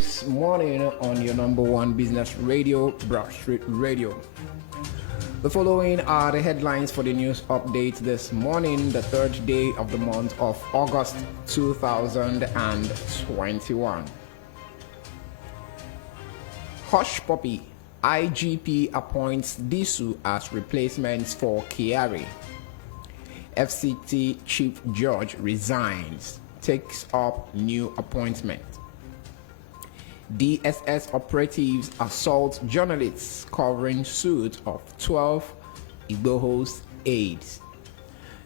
this morning on your number one business radio, Broadstreet Radio. The following are the headlines for the news update this morning, the third day of the month of August 2021. Hush Puppy, IGP appoints Disu as replacements for Kyari. FCT Chief Judge resigns, takes up new appointment. DSS operatives assault journalists covering suit of 12 Igboho's aides.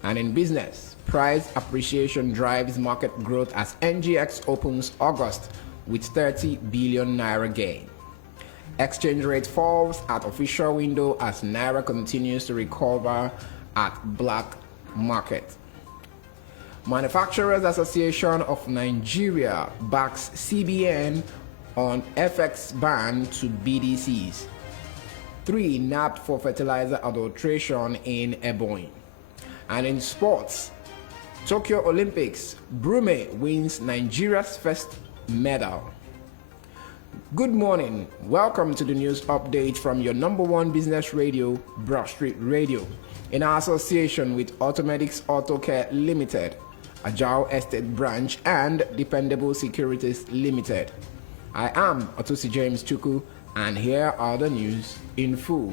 And in business, price appreciation drives market growth as NGX opens August with 30 billion naira gain. Exchange rate falls at official window as naira continues to recover at black market. Manufacturers Association of Nigeria backs CBN on FX ban to BDCs. 3 nabbed for fertilizer adulteration in Ebonyi. And in sports, Tokyo Olympics, Brume wins Nigeria's first medal. Good morning. Welcome to the news update from your number one business radio, Broadstreet Radio, in association with Automedics Auto Care Limited, Ajao Estate Branch, and Dependable Securities Limited. I am Otusi James Chuku, and here are the news in full.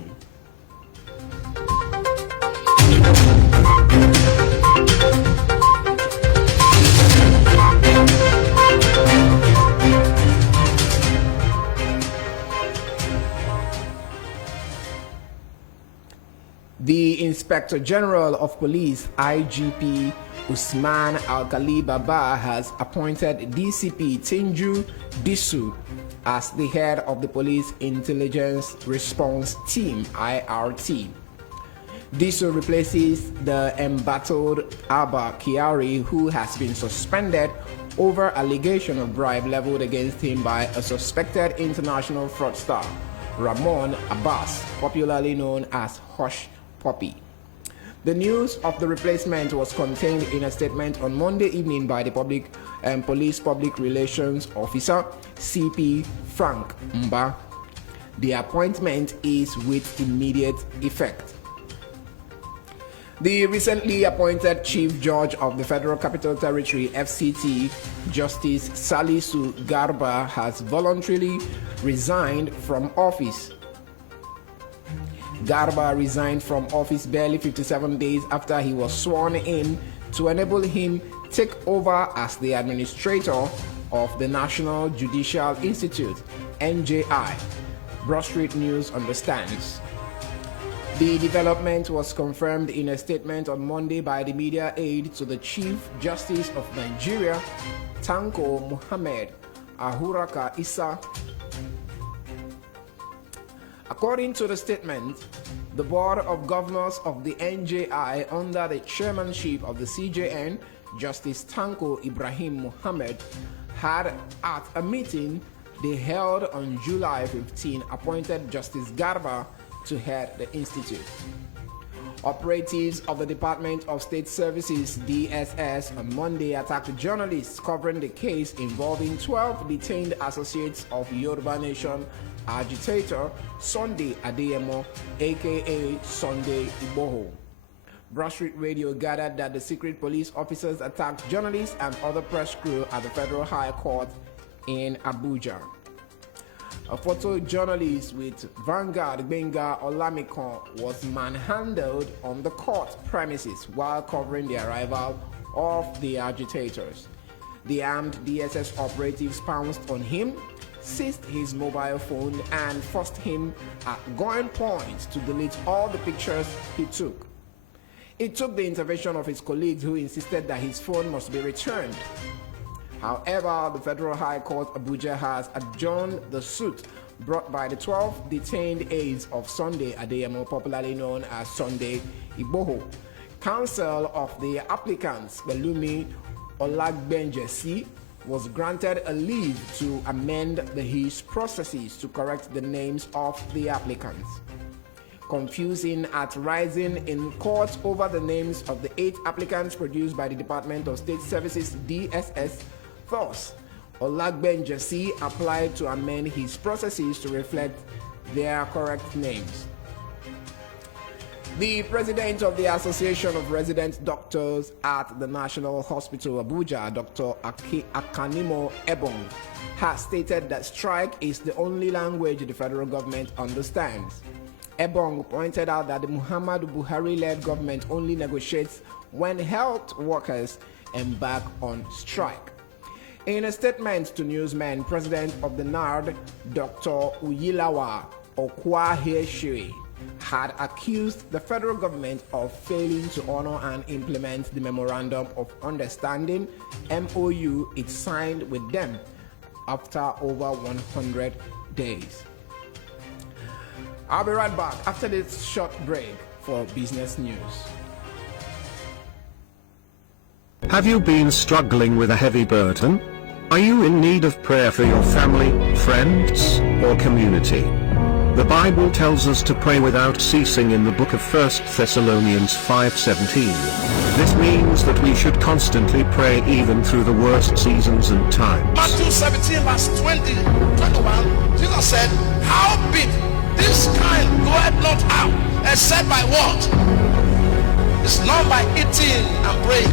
The Inspector General of Police, IGP Usman Alkali Baba, has appointed DCP Tinju Disu as the head of the Police Intelligence Response Team, IRT. Disu replaces the embattled Abba Kyari, who has been suspended over allegation of bribe leveled against him by a suspected international fraudster, Ramon Abbas, popularly known as Hush Puppy. The news of the replacement was contained in a statement on Monday evening by the Police Public Relations Officer, CP Frank Mba. The appointment is with immediate effect. The recently appointed Chief Judge of the Federal Capital Territory, FCT, Justice Salisu Garba, has voluntarily resigned from office. Garba resigned from office barely 57 days after he was sworn in to enable him take over as the administrator of the National Judicial Institute, NJI. Broadstreet News understands. The development was confirmed in a statement on Monday by the media aide to the Chief Justice of Nigeria, Tanko Muhammad Ahuraka Issa. According to the statement, the Board of Governors of the NJI, under the chairmanship of the CJN, Justice Tanko Ibrahim Muhammad, had at a meeting they held on July 15 appointed Justice Garba to head the institute. Operatives of the Department of State Services, DSS, on Monday attacked journalists covering the case involving 12 detained associates of Yoruba Nation agitator Sunday Adeyemo, aka Sunday Igboho. Broadstreet Radio gathered that the secret police officers attacked journalists and other press crew at the Federal High Court in Abuja. A photojournalist with Vanguard, Benga Olamikon, was manhandled on the court premises while covering the arrival of the agitators. The armed DSS operatives pounced on him, seized his mobile phone, and forced him at gunpoint to delete all the pictures he took. It took the intervention of his colleagues, who insisted that his phone must be returned. However, the Federal High Court Abuja has adjourned the suit brought by the 12 detained aides of Sunday Adeyemo, popularly known as Sunday Igboho. Counsel of the applicants, Belumi Olagbenjesi, was granted a leave to amend his processes to correct the names of the applicants. Confusion at rising in court over the names of the 8 applicants produced by the Department of State Services, DSS. Thus, Olagben Jesse applied to amend his processes to reflect their correct names. The president of the Association of Resident Doctors at the National Hospital Abuja, Dr. Akanimo Ebong, has stated that strike is the only language the federal government understands. Ebong pointed out that the Muhammadu Buhari-led government only negotiates when health workers embark on strike. In a statement to newsmen, President of the NARD, Dr. Uyilawa Okwaheshiri, had accused the federal government of failing to honor and implement the Memorandum of Understanding (MOU) it signed with them after over 100 days. I'll be right back after this short break for business news. Have you been struggling with a heavy burden? Are you in need of prayer for your family, friends, or community? The Bible tells us to pray without ceasing in the book of 1 Thessalonians 5:17. This means that we should constantly pray even through the worst seasons and times. Matthew 17 verse 21, Jesus said, "Howbeit this kind goeth not out, except by what? It's not by eating and praying."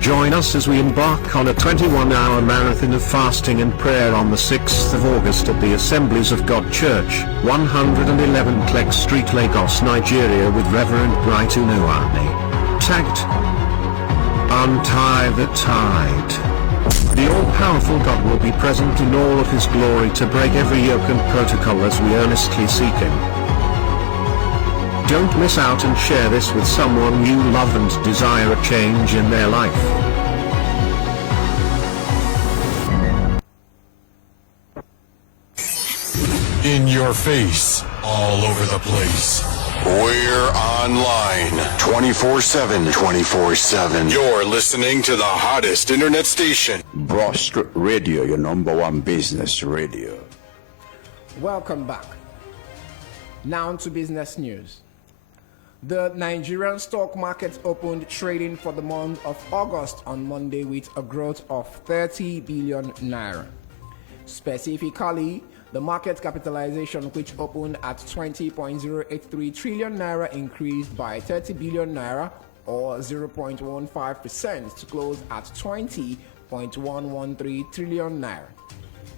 Join us as we embark on a 21-hour marathon of fasting and prayer on the 6th of August at the Assemblies of God Church, 111 Clegg Street, Lagos, Nigeria, with Reverend Bright Unuani. Tagged, Untie the Tide. The all-powerful God will be present in all of His glory to break every yoke and protocol as we earnestly seek Him. Don't miss out and share this with someone you love and desire a change in their life. In your face, all over the place. We're online 24/7. 24/7. You're listening to the hottest internet station. Broadstreet Radio, your #1 business radio. Welcome back. Now to business news. The Nigerian stock market opened trading for the month of August on Monday with a growth of 30 billion naira. Specifically, the market capitalization, which opened at 20.083 trillion naira, increased by 30 billion naira or 0.15% to close at 20.113 trillion naira.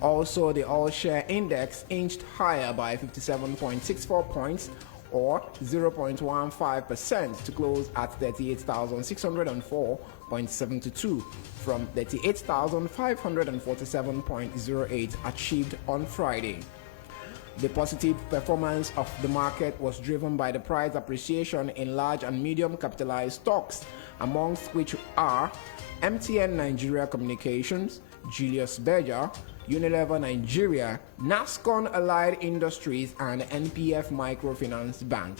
Also, the all-share index inched higher by 57.64 points or 0.15% to close at 38,604.72 from 38,547.08 achieved on Friday. The positive performance of the market was driven by the price appreciation in large and medium capitalized stocks, amongst which are MTN Nigeria Communications, Julius Berger, Unilever Nigeria, Nascon Allied Industries, and NPF Microfinance Bank.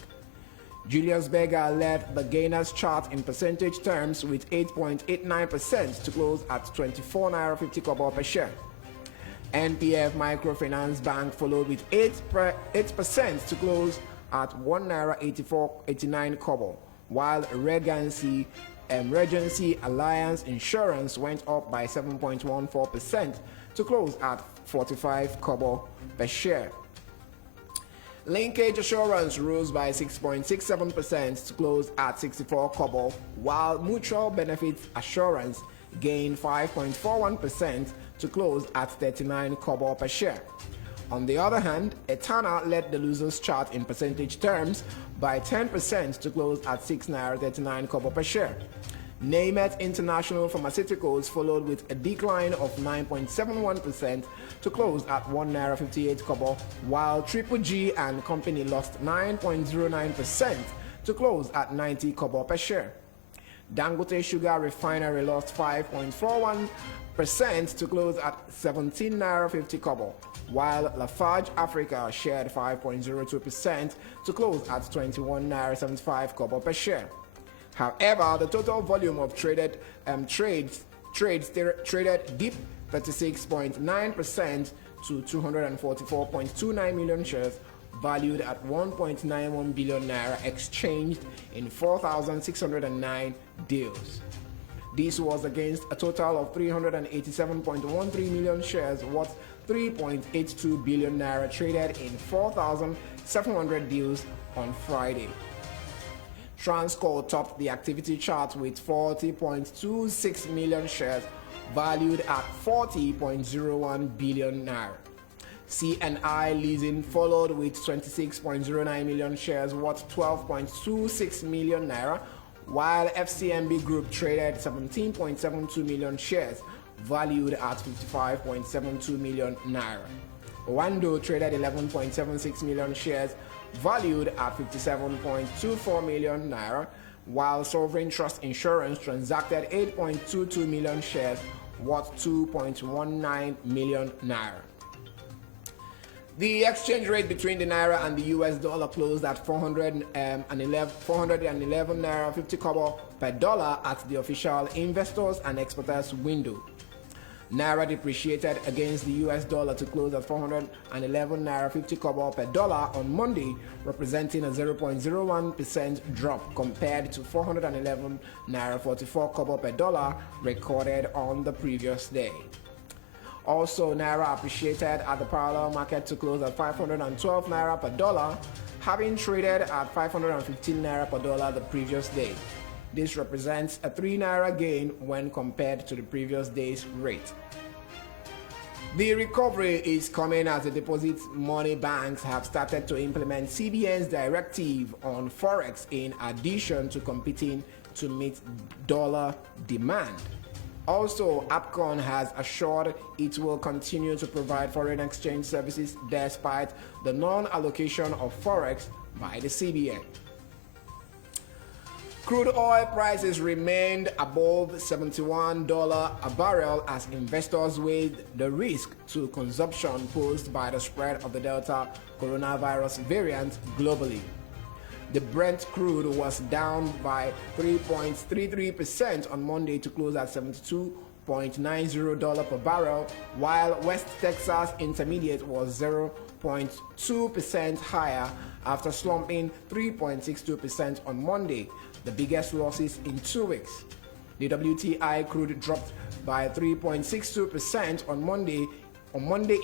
Julius Berger led the gainers chart in percentage terms with 8.89% to close at 24 naira 50 kobo per share. NPF Microfinance Bank followed with 8% to close at 1 naira 89 kobo, while Regency Alliance Insurance went up by 7.14% to close at 45 kobo per share. Linkage Assurance rose by 6.67% to close at 64 kobo, while Mutual Benefits Assurance gained 5.41% to close at 39 kobo per share. On the other hand, Etana led the losers chart in percentage terms by 10% to close at 6 naira 39 kobo per share. Naymet International Pharmaceuticals followed with a decline of 9.71% to close at 1 naira 58 kobo, while Triple G and Company lost 9.09% to close at 90 kobo per share. Dangote Sugar Refinery lost 5.41% to close at 17 naira 50 kobo, while Lafarge Africa shared 5.02% to close at 21 naira 75 kobo per share. However, the total volume of trades dipped 36.9% to 244.29 million shares, valued at 1.91 billion naira, exchanged in 4,609 deals. This was against a total of 387.13 million shares worth 3.82 billion naira traded in 4,700 deals on Friday. Transcorp topped the activity chart with 40.26 million shares valued at 40.01 billion naira. CNI Leasing followed with 26.09 million shares worth 12.26 million naira, while FCMB Group traded 17.72 million shares valued at 55.72 million naira. Wando traded 11.76 million shares valued at 57.24 million naira, while Sovereign Trust Insurance transacted 8.22 million shares worth 2.19 million naira. The exchange rate between the naira and the US dollar closed at 411 naira 50 kobo per dollar at the official investors and exporters window. Naira depreciated against the US dollar to close at 411 naira 50 kobo per dollar on Monday, representing a 0.01% drop compared to 411 naira 44 kobo per dollar recorded on the previous day. Also, naira appreciated at the parallel market to close at 512 naira per dollar, having traded at 515 naira per dollar the previous day. This represents a 3 naira gain when compared to the previous day's rate. The recovery is coming as the deposit money banks have started to implement CBN's directive on forex in addition to competing to meet dollar demand. Also, APCON has assured it will continue to provide foreign exchange services despite the non-allocation of forex by the CBN. Crude oil prices remained above $71 a barrel as investors weighed the risk to consumption posed by the spread of the Delta coronavirus variant globally. The Brent crude was down by 3.33% on Monday to close at $72.90 per barrel, while West Texas Intermediate was 0.2% higher after slumping 3.62% on Monday, the biggest losses in 2 weeks. The WTI crude dropped by 3.62% on Monday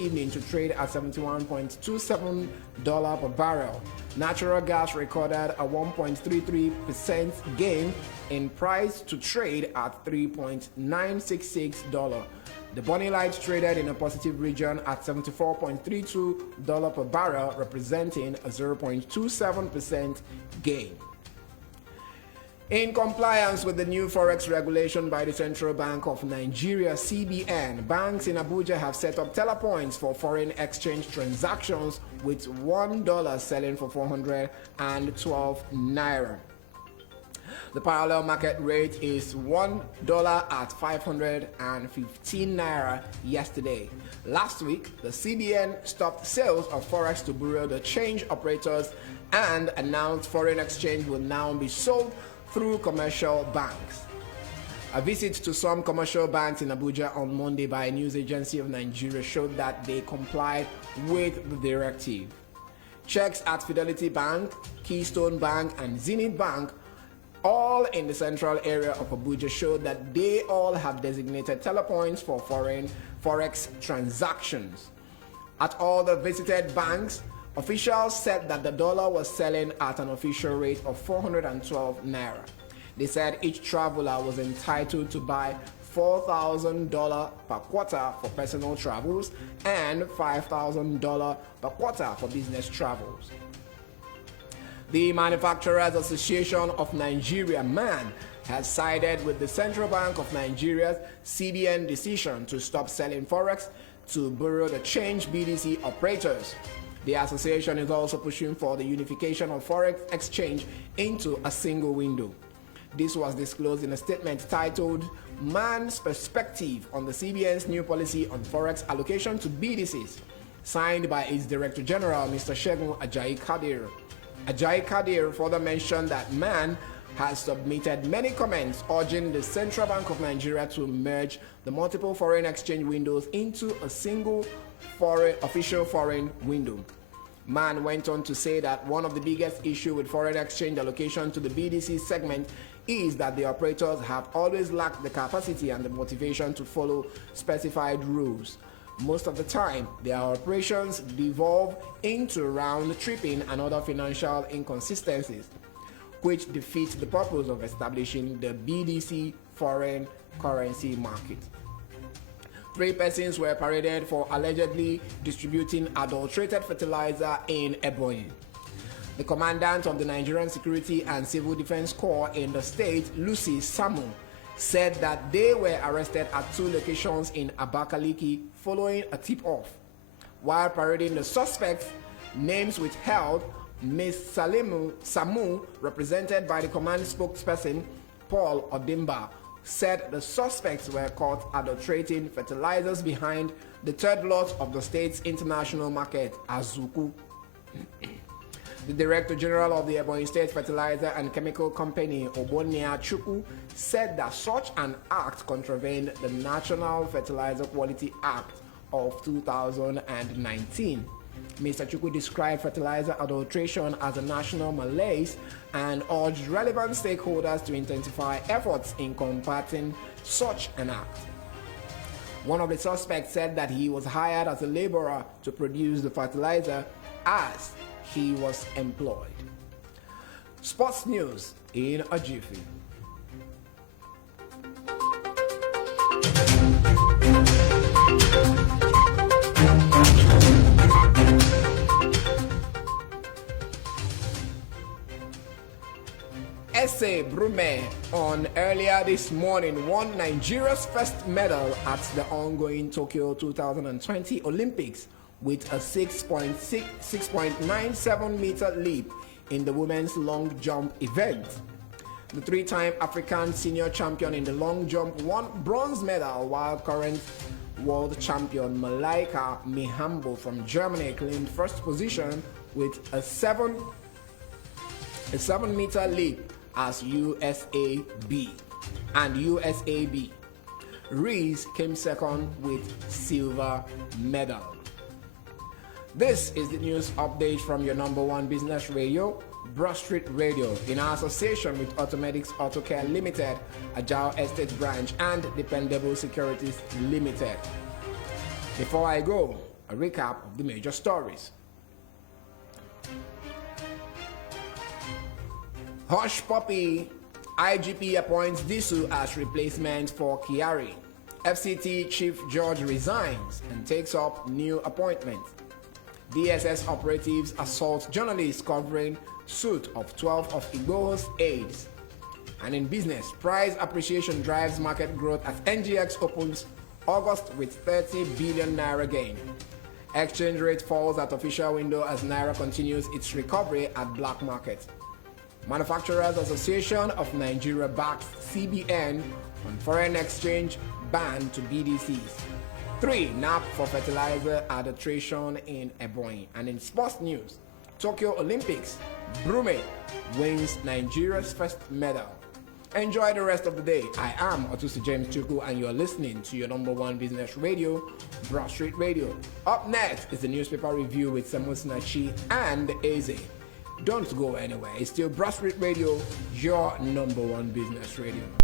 evening to trade at $71.27 per barrel. Natural gas recorded a 1.33% gain in price to trade at $3.966. The Bonny Light traded in a positive region at $74.32 per barrel, representing a 0.27% gain. In compliance with the new forex regulation by the Central Bank of Nigeria, CBN, banks in Abuja have set up teller points for foreign exchange transactions with $1 selling for 412 naira. The parallel market rate is $1 at 515 naira yesterday. Last week, the CBN stopped sales of forex to bureau de change operators and announced foreign exchange will now be sold through commercial banks. A visit to some commercial banks in Abuja on Monday by a news agency of Nigeria showed that they complied with the directive. Checks at Fidelity Bank, Keystone Bank, and Zenith Bank, all in the central area of Abuja, showed that they all have designated teller points for foreign forex transactions. At all the visited banks, officials said that the dollar was selling at an official rate of 412 naira. They said each traveler was entitled to buy $4,000 per quarter for personal travels and $5,000 per quarter for business travels. The Manufacturers Association of Nigeria, MAN, has sided with the Central Bank of Nigeria's CBN decision to stop selling forex to bureau de change BDC operators. The association is also pushing for the unification of forex exchange into a single window. This was disclosed in a statement titled "Man's Perspective on the CBN's New Policy on Forex Allocation to BDCs," signed by its Director General, Mr. Segun Ajayi Kadir. Ajayi Kadir further mentioned that MAN has submitted many comments urging the Central Bank of Nigeria to merge the multiple foreign exchange windows into a single official foreign window. MAN went on to say that one of the biggest issues with foreign exchange allocation to the BDC segment is that the operators have always lacked the capacity and the motivation to follow specified rules. Most of the time, their operations devolve into round tripping and other financial inconsistencies, which defeats the purpose of establishing the BDC foreign currency market. 3 persons were paraded for allegedly distributing adulterated fertilizer in Ebonyi. The commandant of the Nigerian Security and Civil Defense Corps in the state, Lucy Samu, said that they were arrested at 2 locations in Abakaliki following a tip-off. While parading the suspects, names withheld, Ms. Samu, represented by the command spokesperson, Paul Odimba, said the suspects were caught adulterating fertilizers behind the 3rd lot of the state's international market, Azuku. The Director General of the Ebonyi State Fertilizer and Chemical Company, Obonia Chukwu, said that such an act contravened the National Fertilizer Quality Act of 2019. Mr. Chukwu described fertilizer adulteration as a national malaise and urged relevant stakeholders to intensify efforts in combating such an act. One of the suspects said that he was hired as a laborer to produce the fertilizer as he was employed. Sports news in a jiffy. Ese Brume on earlier this morning won Nigeria's first medal at the ongoing Tokyo 2020 Olympics with a 6.97 meter leap in the women's long jump event. The 3-time African senior champion in the long jump won bronze medal, while current world champion Malaika Mihambo from Germany claimed first position with a 7 meter leap as USAB. Reese came second with silver medal. This is the news update from your #1 business radio, Broadstreet Radio, in association with Automedics Auto Care Limited, Ajao Estate Branch, and Dependable Securities Limited. Before I go, a recap of the major stories. Hush Puppy, IGP appoints Disu as replacement for Kiari. FCT Chief George resigns and takes up new appointment. DSS operatives assault journalists covering suit of 12 of Igboho's aides. And in business, price appreciation drives market growth as NGX opens August with 30 billion naira gain. Exchange rate falls at official window as naira continues its recovery at black market. Manufacturers Association of Nigeria backs CBN on foreign exchange ban to BDCs. 3 NAP for fertilizer adulteration in Ebonyi. And in sports news, Tokyo Olympics, Brume wins Nigeria's first medal. Enjoy the rest of the day. I am Otusi James Chukwu, and you're listening to your #1 business radio, Broadstreet Radio. Up next is the newspaper review with Samus Nachi and Eze. Don't go anywhere. It's still Broadstreet Radio, your #1 business radio.